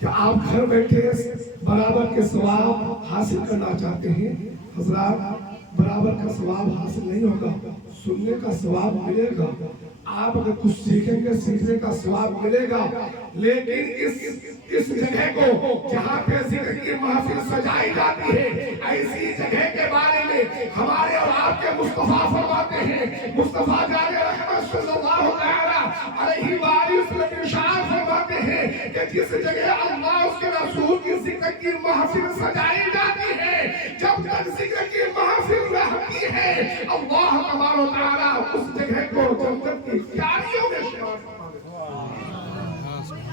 کہ آپ گھر بیٹھے برابر کے ثواب حاصل کرنا چاہتے ہیں، حضرات برابر کا ثواب حاصل نہیں ہوگا، سننے کا ثواب ملے گا، آپ اگر کچھ سیکھیں گے سیکھنے کا ثواب ملے گا، لیکن اس جگہ کو جہاں پہ ذکر کی محفل سجائی جاتی ہے، ایسی جگہ کے بارے میں ہمارے اور آپ کے مصطفیٰ فرماتے ہیں، مصطفیٰ جان رحمت صلی اللہ علیہ وآلہ وسلم ارشاد فرماتے ہیں کہ جس جگہ اللہ اس کے رسول کی ذکر کی محفل سجائی جاتی ہے، جب تک ذکر کی محفل رہتی ہے، اللہ تبارک و تعالیٰ اس جگہ کو جنت کی کیاریوں میں شمار فرما دیتا ہے،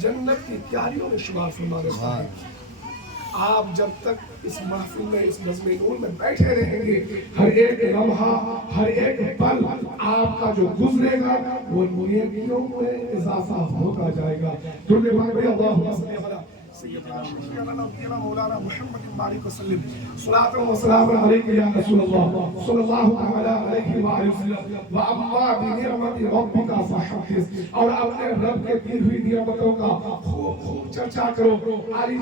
جنت کی کیاریوں میں شمار فرما دیتا ہے۔ آپ جب تک اس محفل میں اس نظم نور میں بیٹھے رہیں گے، ہر ایک لمحہ ہر ایک پل آپ کا جو گزرے گا وہ نیکیوں میں اضافہ ہوتا جائے گا۔ درود پاک بھائی اللہم صلی علی سیدنا شفیعنا نبینا مولانا محمد بارک وسلم، صلاۃ و سلام علیک یا رسول اللہ صلی اللہ تعالی علیہ وآلہ وسلم، واما بنعمت ربک فحدث، اور اپنے رب کے دی ہوئی نعمتوں کا خوب خوب چرچا کرو۔ علی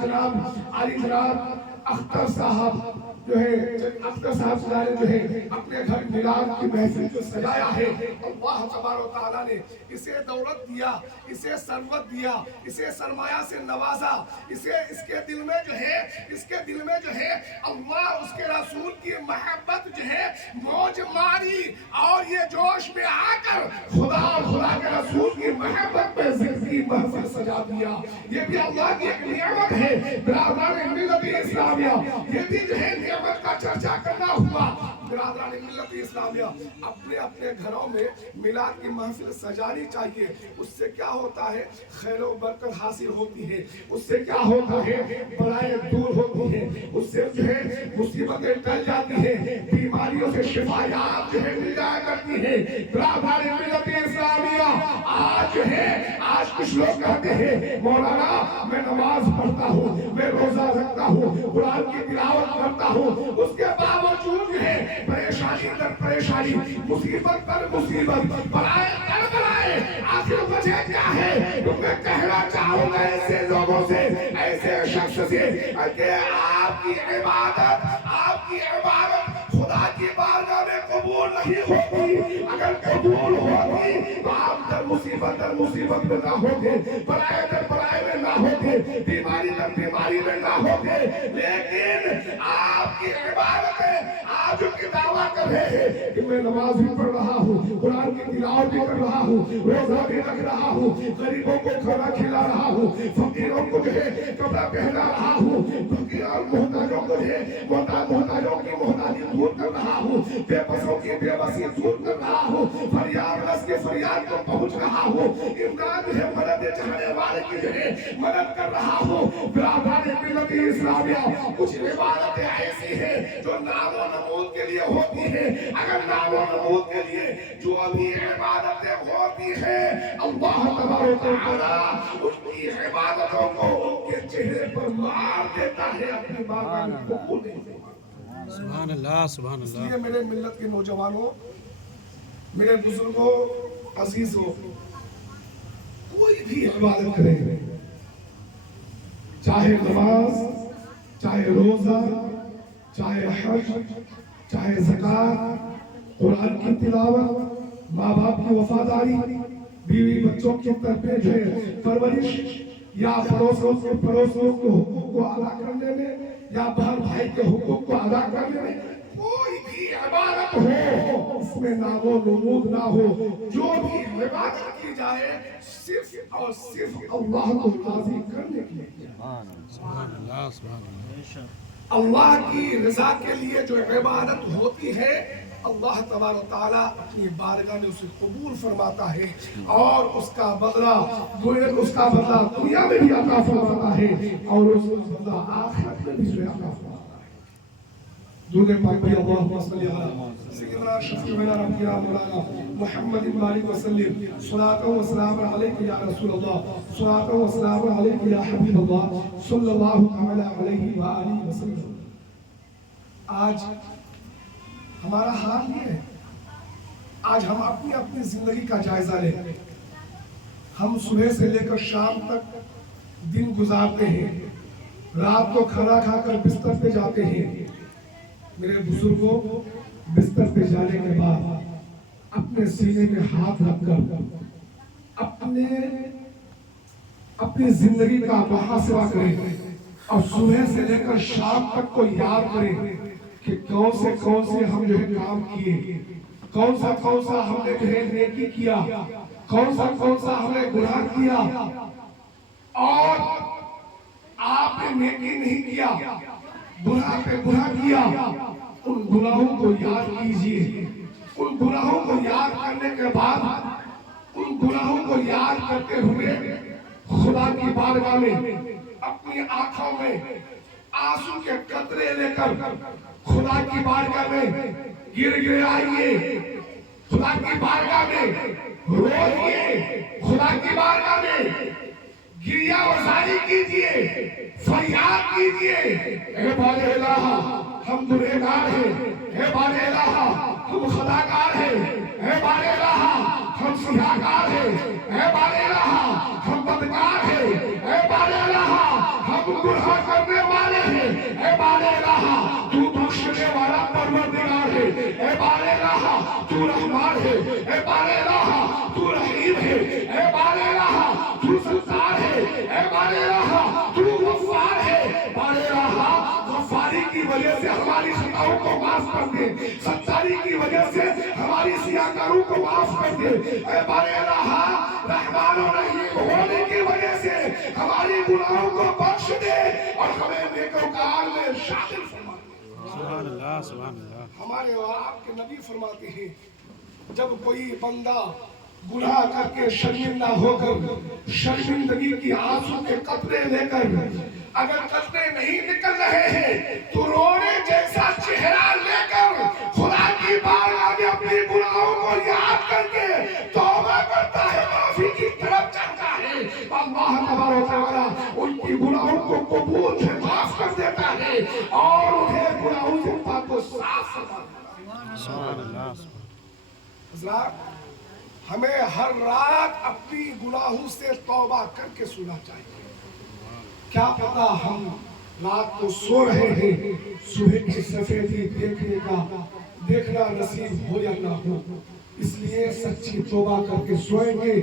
جناب اختر صاحب جو ہے اختر صاحب سجانے جو ہے اپنے گھر میلاد کی محفل کو سجایا ہے، اللہ تبارک و تعالیٰ نے اسے دولت دیا، اسے ثروت دیا، اسے سرمایہ سے نوازا، اس کے دل میں جو ہے اللہ اس کے رسول کی محبت جو ہے موج ماری، اور یہ جوش میں آ کر خدا کے رسول کی محبت میں ذکر کی محفل سجا دیا۔ یہ بھی اللہ کی ایک نعمت ہے برادران ملت اسلامیہ، یہ بھی جو ہے نعمت کا چرچا کرنا ہوا۔ برادران ملت اسلامیہ اپنے گھروں میں میلاد کی محفل سجانی چاہیے، اس سے کیا ہوتا ہے؟ خیر و برکت حاصل ہوتی ہے، اس سے کیا ہوتا ہے؟ بلائیں دور ہوتی ہے، اس سے جو ہے مصیبتیں ٹل جاتی ہیں، بیماریوں سے شفایات جو ہے مل جایا کرتی ہیں۔ برادران ملت اسلامیہ آج کچھ لوگ کہتے ہیں مولانا میں نماز پڑھتا ہوں، میں روزہ رکھتا ہوں، قرآن کی تلاوت کرتا ہوں، اس کے باوجود جو ہے پریشانی در پریشانی، مصیبت پر مصیبت، بلائے در بلائے، آخر وجہ کیا ہے؟ میں کہنا چاہوں گا ایسے لوگوں سے، ایسے شخص سے کہ آپ کی عبادت خدا کی بارگاہ میں قبول نہیں ہوتی۔ اگر قبول ہوتی تو آپ در مصیبت میں نہ ہوتے، بلائے در بلائے میں نہ ہوتے، بیماری در بیماری میں نہ ہوتے، لیکن آپ کی عبادت ہے۔ آپ جو کہ دعویٰ کر رہے ہیں کہ میں نماز بھی پڑھ رہا ہوں، قرآن کی تلاوت بھی کر رہا ہوں، روزہ بھی رکھ رہا ہوں، غریبوں کو کھانا کھلا رہا ہوں، فقیروں کو جو ہے کپڑا پہنا رہا ہوں، فقیر محتاجوں کو جو ہے محتاجوں کی محتاجی دور کر رہا ہوں، بے بسوں کی بے بسی دور کر رہا ہوں، فریاد رس کے فریاد کو پہنچ رہا ہوں، امداد جو ہے مدد چاہنے والے کی جو ہے مدد کر رہا ہوں۔ برادران ملت اسلامیہ کچھ عبادتیں ایسی ہیں جو نام و نمود کے لیے ہوتی ہیں، اگر نام و نمود کے لیے جو ابھی عبادتیں ہوتی ہیں، اللہ تبارک و تعالیٰ ان کی عبادتوں کو ان کے چہرے پر مار دیتا ہے، اپنی بارگاہ میں قبول نہیں دیتا۔ سبحان اللہ سبحان اس اللہ۔ لیے میرے ملت کے نوجوانوں، میرے بزرگوں، عزیزوں، کوئی بھی عبادت کریں، چاہے نماز، چاہے روزہ، چاہے حج، چاہے زکوٰۃ، قرآن کی تلاوت، ماں باپ کی وفاداری، بیوی بچوں کی تربیت پرورش، یا پڑوسیوں کے حقوق کو ادا کرنے میں، یا بہن بھائی کے حقوق کو ادا کرنے میں، کوئی بھی عبادت ہو اس میں نام و نمود نہ ہو، جو بھی عبادت کی جائے صرف اور صرف اللہ کو راضی کرنے کے لیے، سبحان اللہ سبحان اللہ۔ اللہ کی رضا کے لیے جو عبادت ہوتی ہے، اللہ تبارک و تعالیٰ اپنی بارگاہ میں اسے قبول فرماتا ہے، اور اس کا بدلہ دنیا میں بھی عطا فرماتا ہے، اور اس کا بدلہ آخرت میں بھی عطا فرماتا ہے۔ درود پاک پڑھیے اللہم صلی علی سیدنا شفیعنا نبینا مولانا محمد بارک وسلم، صلاۃ و سلام علیک یا رسول اللہ، صلاۃ و سلام علیک یا حبیب اللہ صلی اللہ تعالی علیہ وآلہ وسلم۔ آج ہمارا حال یہ ہے، آج ہم اپنی زندگی کا جائزہ لیں۔ ہم صبح سے لے کر شام تک دن گزارتے ہیں، رات کو کھانا کھا کر بستر پہ جاتے ہیں۔ میرے بزرگوں، بستر پہ جانے کے بعد اپنے سینے میں ہاتھ رکھ کر اپنی زندگی کا محاسبہ کریں اور صبح سے لے کر شام تک کو یاد کریں کہ کون سے ہم جو ہے کام کیے، کون سا ہم نے جو ہے نیکی کیا، کون سا ہم نے گناہ کیا، اور آپ نے نیکی نہیں کیا، گناہ پہ گناہ کیا، ان گناہوں کو یاد کیجئے۔ ان گناہوں کو یاد کرنے کے بعد، ان گناہوں کو یاد کرتے ہوئے خدا کی بارگاہ میں اپنی آنکھوں میں آنسو کے قطرے لے کر خدا کی بارگاہ میں گر آئیے، خدا کی بارگاہ میں روئیے، خدا کی بارگاہ میں گریہ وزاری کیجئے، فریاد کیجئے۔ اے بار الہ، ہم گنہگار ہیں، اے بار الہ ہم خطاکار ہیں، اے بار الہ ہم سیاہکار ہیں، اے بار الہ ہم بدکار ہیں، اے بار الہ ہم گناہ کرنے والے ہیں، اے بار الہ تو بخشنے والا پروردگار ہے، اے بار الہ تو رحمان ہے، اے بار الہ تو رحیم ہے، اے بار الہ تو ستار ہے، اے بار الہ تو غفار ہے۔ بار الہ غفاری کی وجہ سے ہماری خطاؤں کو معاف کر دے، ستاری کی وجہ سے ہماری سیاہکاروں کو معاف کر دے، اے بار الہ رحمان و رحیم ہونے کی وجہ سے ہماری گناہوں کو بخش دے اور ہمیں نیکوکار میں شامل فرما دے۔ سبحان اللہ، سبحان اللہ۔ ہمارے اور آپ کے نبی فرماتے ہیں جب کوئی بندہ گناہ کر کے شرمندہ ہو کر شرمندگی کی آنسو کے قطرے لے کر اگر قطرے نہیں نکل رہے ہیں تو رونے جیسا چہرہ لے کر خدا کی بارگاہ میں اپنی گناہوں کو یاد کر کے توبہ کرتا ہے، معافی کی طرف چلتا ہے، اللہ تبارک و تعالیٰ ان کی گناہوں کو قبول سے معاف کر دیتا ہے اور انہیں گناہوں سے پاک و صاف فرماتا ہے۔ سبحان اللہ۔ حضرات، ہمیں ہر رات اپنی گناہوں سے توبہ کر کے سونا چاہیے۔ کیا پتا ہم رات کو سو رہے ہیں، صبح کی سفیدی دیکھنا نصیب ہو یا نہ ہو، اس لیے سچی توبہ کر کے سوئیں گے۔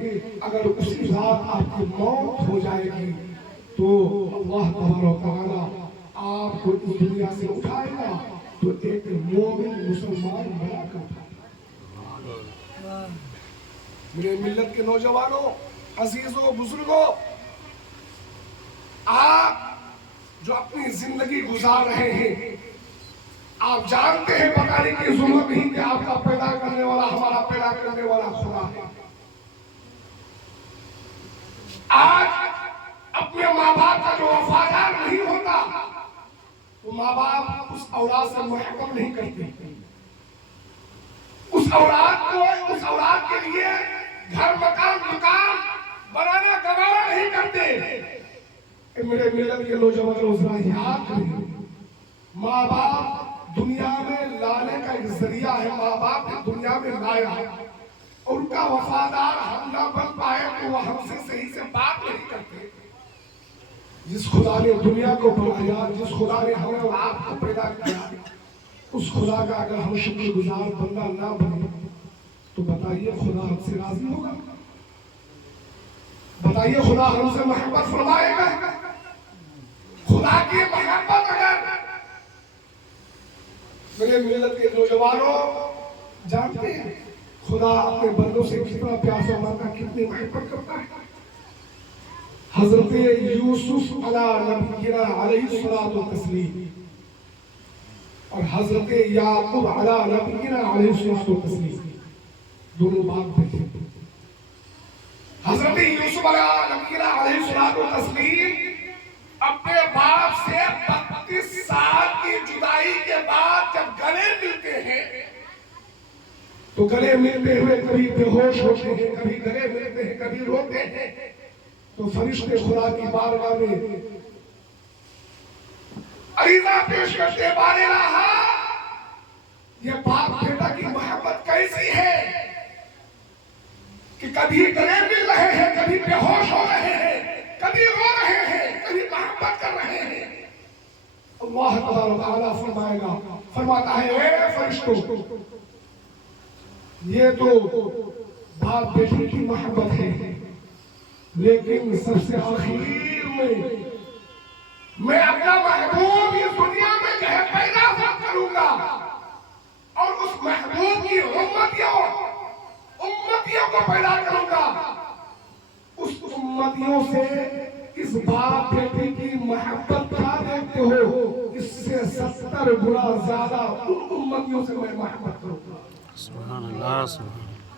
اگر اسی رات آپ کی موت ہو جائے گی تو اللہ تبارک و تعالیٰ آپ کو اس دنیا سے اٹھائے گا تو ایک مومن مسلمان بنا کر اٹھائے گا۔ میرے ملت کے نوجوانوں، عزیزوں، بزرگوں، آپ جو اپنی زندگی گزار رہے ہیں، آپ جانتے ہیں بتانے کی ضرورت نہیں کہ آپ کا پیدا کرنے والا، ہمارا پیدا کرنے والا خدا ہے۔ آج اپنے ماں باپ کا جو وفادار نہیں ہوتا تو ماں باپ اس اولاد سے محبت نہیں کرتے، اس اولاد کے لیے گھر مکان بنانا گوارا نہیں کرتے۔ میرے ملت کے نوجوانوں ذرا یاد کریں، ماں باپ دنیا میں لانے کا ایک ذریعہ ہے، ماں باپ نے دنیا میں لایا، ان کا وفادار ہم نہ بن پائے تو وہ ہم سے صحیح سے بات نہیں کرتے۔ جس خدا نے دنیا کو بنایا، جس خدا نے ہمیں اور آپ کو پیدا کیا، اس خدا کا اگر ہم شکر گزار بندہ نہ بنے تو بتائیے خدا ہم سے راضی ہوگا؟ بتائیے خدا ہم سے محبت فرمائے گا؟ خدا کی محبت اگر میرے ملت کے نوجوانوں جانتے ہیں خدا اپنے بندوں سے کتنا پیار فرماتا ہے، کتنی محبت کرتا ہے۔ حضرت یوسف علیہ نبینا علیہ الصلوۃ والتسلیم اور حضرت یعقوب علیہ نبینا علیہ الصلوۃ والتسلیم دونوں بات دیکھیں۔ حضرت یوسف علیہ نبینا علیہ الصلوۃ والتسلیم اپنے باپ سے 32 سال کی جدائی کے بعد جب گلے ملتے ہیں تو گلے ملتے ہوئے کبھی بے ہوش ہوتے ہیں، کبھی گلے ملتے ہیں، کبھی روتے ہیں، تو فرشتے خدا کی بارگاہ میں عریضہ پیش کرتے، بار الہ یہ باپ بیٹا کی محبت کیسی ہے کہ کبھی گلے مل رہے ہیں، کبھی بے ہوش ہو رہے ہیں، کبھی رو رہے ہیں، کبھی محبت کر رہے ہیں۔ اللہ تبارک و تعالیٰ فرمائے گا، فرماتا ہے اے فرشتوں، یہ تو باپ بیٹی کی محبت ہے، لیکن سب سے آخر میں اپنا محبوب اس دنیا میں جو ہے پیدا کروں گا، اور اس محبوب کی امتیوں کو پیدا کروں گا۔ اس امتیوں سے اس باپ بیٹی کی محبت کیا دیکھتے ہو، اس سے 70 گنا زیادہ ان امتیوں سے میں محبت کروں گا۔ سبحان اللہ، سبحان